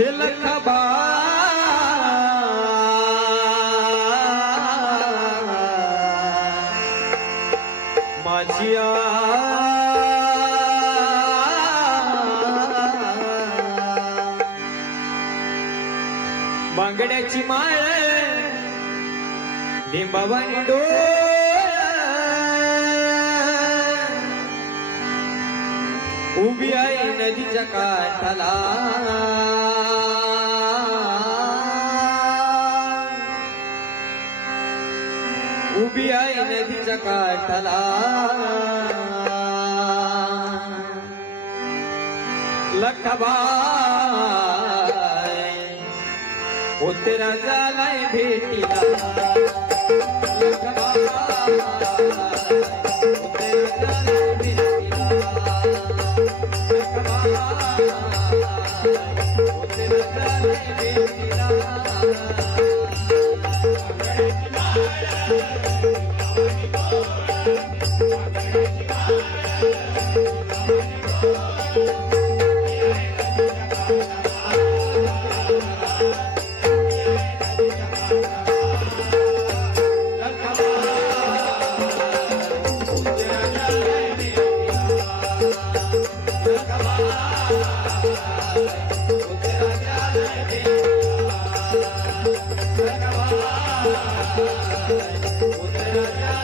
दिल खबा माझिया बांगड्याची माळ लिंबावाणी डोळ उभी आहे नदीच्या काठाला. माझ्या लखबा लखबाय होते राजाला भेटीला.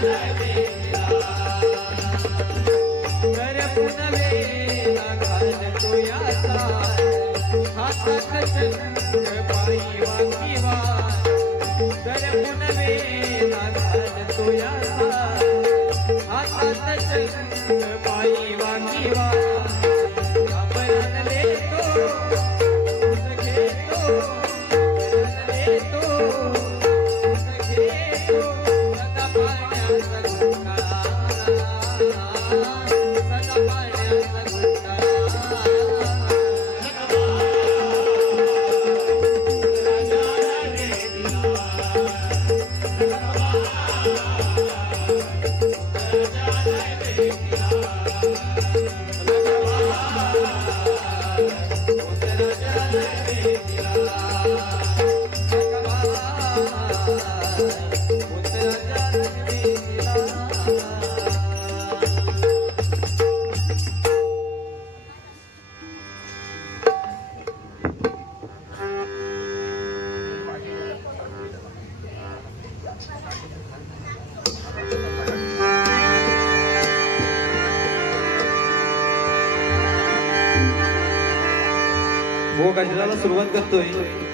Thank you. प्रकाशनाला सुरुवात करतोय.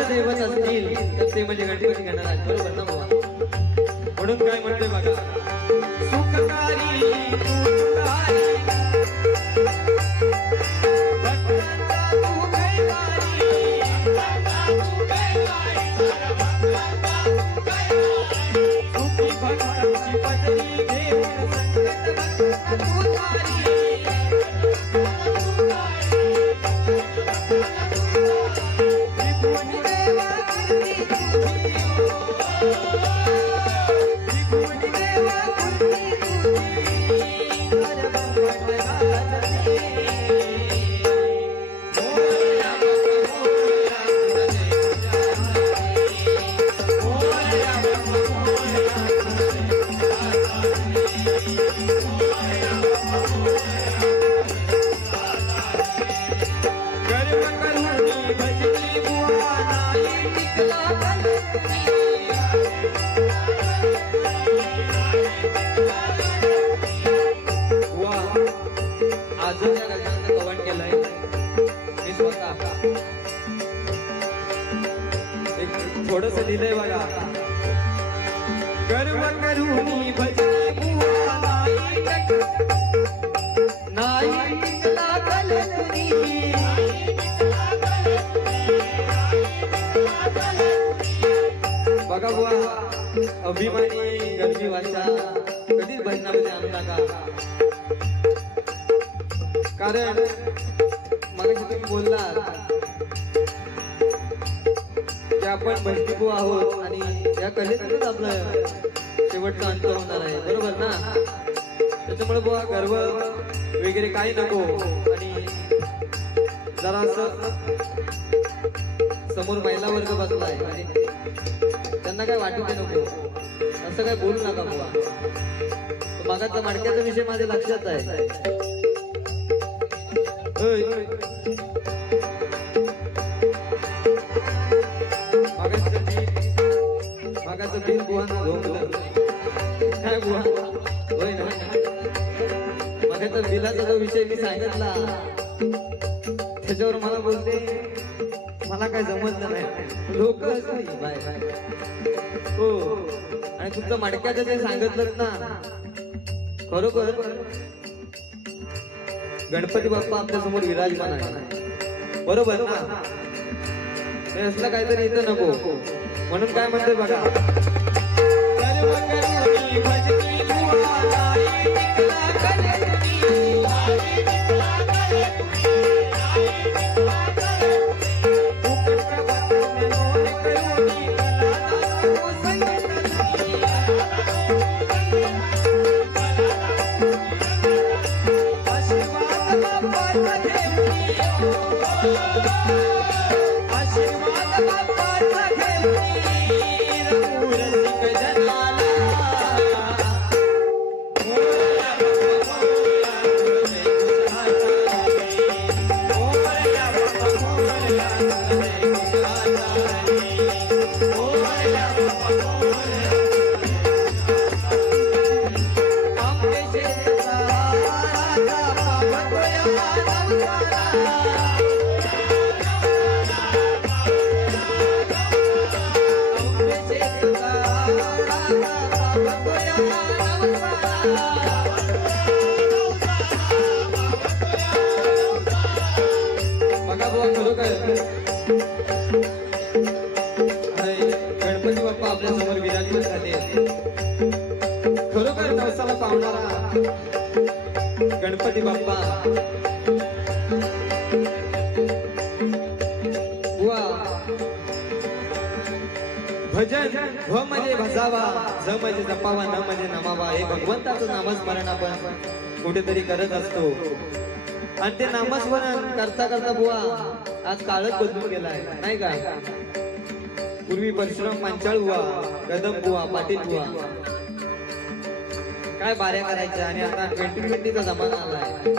आराध्य दैवत असतील तर ते म्हणजे गणपती गणराज. बरोबर ना बुवा म्हणून काय म्हणतोय बघा? सुखकारी. थोडस लिहिलंय बघा. गर्व करुणी भजनी नाही बघा बुवा अभिमानी गरबी भाषा कधीच भजनामध्ये आणू नका. कारण मग तुम्ही बोललात ते आपण भजनीपू आहोत आणि या कलेतूनच आपलं शेवटचा अंत होणार आहे. बरोबर ना? त्याच्यामुळे बुवा गर्व वगैरे काही नको. आणि जरा असं समोर महिला वर्ग बसला आहे आणि त्यांना काय वाटू दे नको. असं काय बोलू नका बुवा. मागाचा मडक्याचा विषय माझ्या लक्षात आहे. झोपलं काय बुवा होय ना? मागाचा बिलाचा जो विषय मी सांगितला त्याच्यावर मला बोलते मला काय जमतलं नाही. लोक बाय बाय. हो. आणि तुमचं मडक्याचं जे सांगितलं ना खरोखर गणपती बाप्पा आपल्यासमोर विराजमान आहे. बरोबर ना? असलं काहीतरी इथं नको. म्हणून काय म्हणते बघा? खरोखर पावणारा गणपती बाप्पा. भजन भ म्हणजे भजावा ज म्हणजे जपावा न म्हणजे नमावा. हे भगवंताचं नामस्मरण आपण कुठेतरी करत असतो. आणि ते नामस्मरण करता करता बुवा आज काळच बदलून गेलाय. नाही का? पूर्वी परशुराम पांचाळ बुवा कदम बुवा पाटील बुवा. काय बाऱ्या करायच्या आणि आता ट्वेंटी ट्वेंटीचा जमाना आलाय.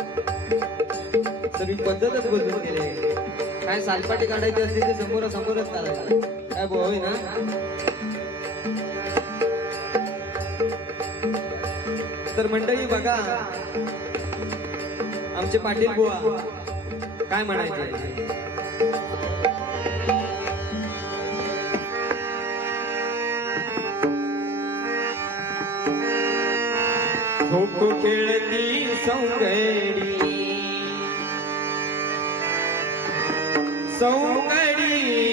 सगळी पद्धतच बदलून गेले. काय सालपाटी काढायची असते ते समोर समोरच काढायचं काय बुवा ना? तर मंडळी बघा आमचे पाटील बुवा काय म्हणायचे? ઉખેડતી સૌંદરી સૌંદરી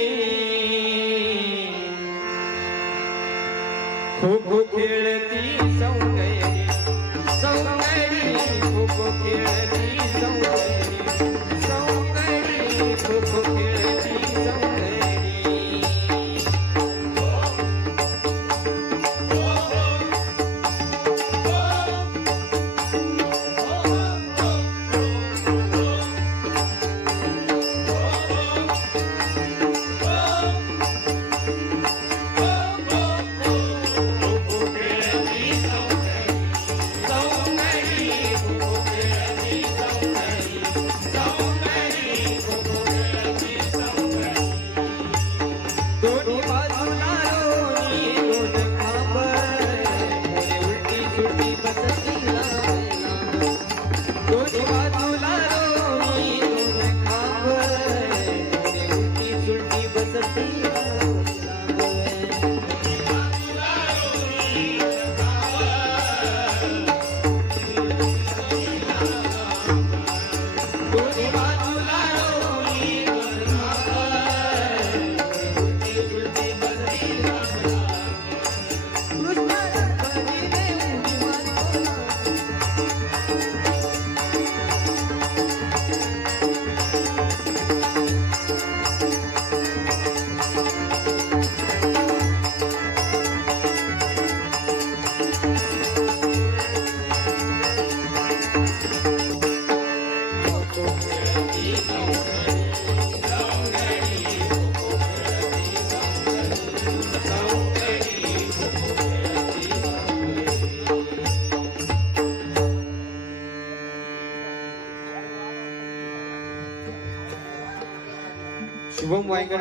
ખૂબ ખેડ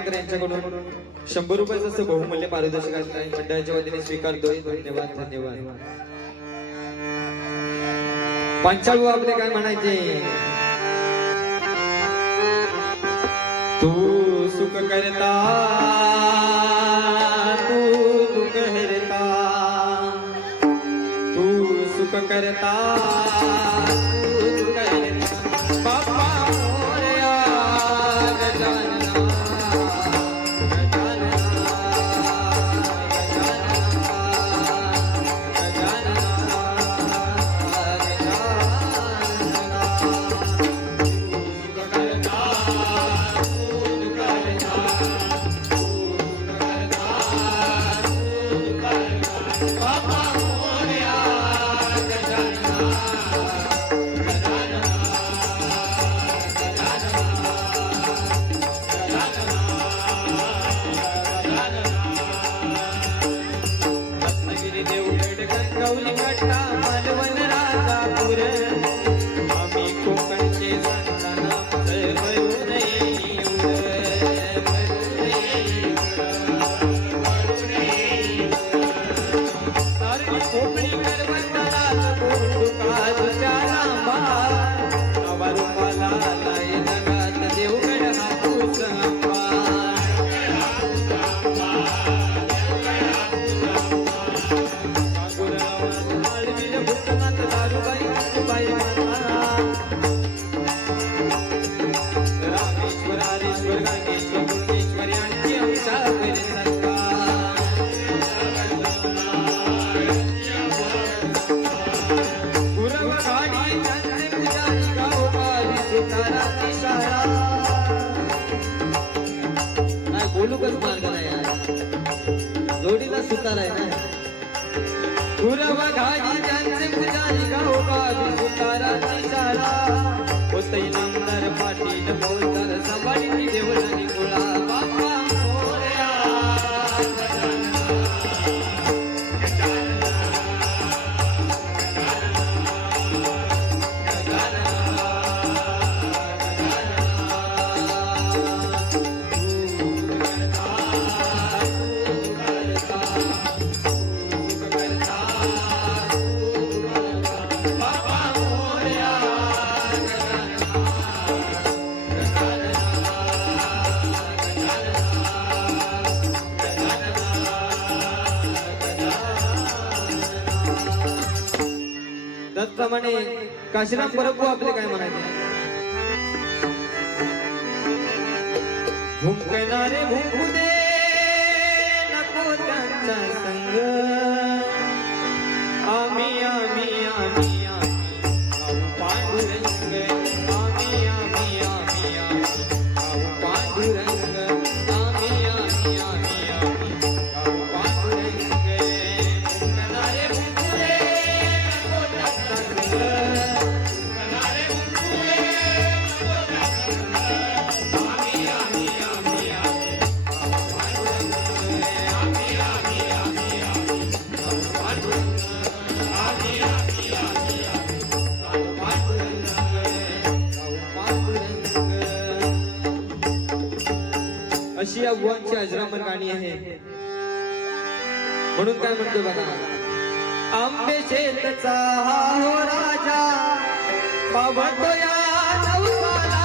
शुभम यांच्याकडून शंभर रुपयाचं असं बहुमूल्य पारितोषिक आहे. मंडळाच्या वतीने स्वीकारतोय. धन्यवाद धन्यवाद. पंचाळू आपले काय म्हणायचे? तू सुख करता तू दुख हरता. तू सुख करता. opening बोलूकच मार्ग नाही यार जोडीला सुतार आहे ना. गुरव घाडी ज्यांचे पुजारी गावोगावी सुताराची शाळा. होतई नामदार पाटील बोलतार सांभाळी काशीराम परब आपले काय म्हणायचे? भुंकणारे भुंकू दे नको त्यांचा संग. आम्ही आम्ही अशी या बुवांची अजरामर गाणी आहे. म्हणून काय म्हणतो बघा. आंबे शेतचा हा हो राजा पावतो या नवसाला.